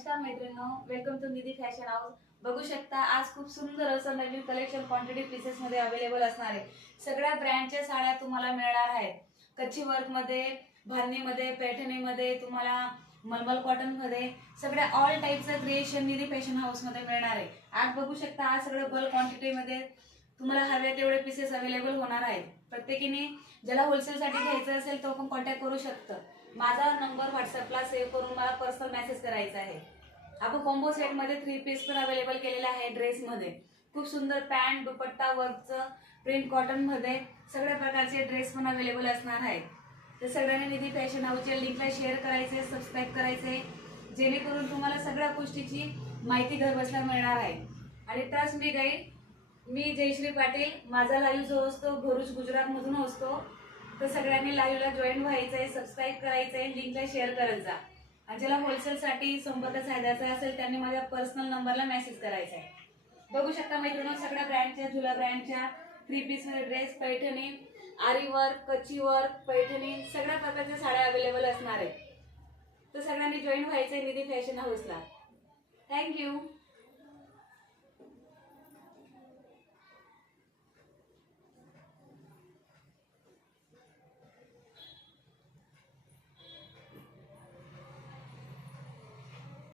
नमस्कार मैत्रिणींनो, welcome to Nidhi fashion house. बघू शकता आज खूप सुंदर असं नवीन कलेक्शन क्वांटिटी पीसेस मध्ये अवेलेबल असणार आहे। सगळ्या ब्रँडच्या साड्या तुम्हाला मिळणार आहेत। कच्ची वर्क मध्ये, भांनी मध्ये, पैठणी मध्ये, तुम्हाला मलमल कॉटन मध्ये सगळ्या ऑल टाइपचं क्रिएशन निधी फॅशन हाऊस मध्ये मिळणार आहे। आज बघू शकता आज सगळं बल्क क्वांटिटी मध्ये तुम्हाला हवे तेवढे पीसेस अवेलेबल होणार आहेत। प्रत्येकीने ज्याला होलसेल साठी घ्यायचं असेल तो पण कॉन्टॅक्ट करू शकतो। माझा नंबर व्हॉट्सअपला सेव्ह करून मला पर्सनल मेसेज करायचा आहे। आपण कॉम्बो सेट मध्ये 3 पीस पण अवेलेबल केलेला आहे। ड्रेस मध्ये खूप सुंदर पॅन्ट, दुपट्टा वर्कचं प्रिंट कॉटन मध्ये सगळ्या प्रकारचे ड्रेस पण अवेलेबल असणार आहेत। तर सगळ्यांनी निधी फॅशन हाऊसच्या लिंकला शेअर करायचे, सबस्क्राइब करायचे, जेणेकरून तुम्हाला सगळ्या गोष्टीची माहिती घरबसल्या मिळणार आहे। आणि ट्रस्ट मी गाईड, मी जयश्री पाटील, माझा लाईव्ह जो असतो भरूच गुजरात मधून असतो। तर सगळ्यांनी लाईव्हला जॉईन व्हायचंय, सबस्क्राइब करायचंय, लिंकला शेअर करायचा। आणि ज्याला होलसेल साठी संपर्क साधायचा असेल त्यांनी माझ्या पर्सनल नंबरला मेसेज करायचा आहे। बघू शकता मैत्रिणी सगळ्या ब्रँडच्या, झुला ब्रँडच्या 3 पीस ड्रेस, पैठणी, आरी वर्क, कच्ची वर्क, पैठणी सगळ्या प्रकारच्या साड्या अवेलेबल असणार आहेत। तर सगळ्यांनी जॉईन व्हायचंय निधी फॅशन हाऊसला। थँक्यू।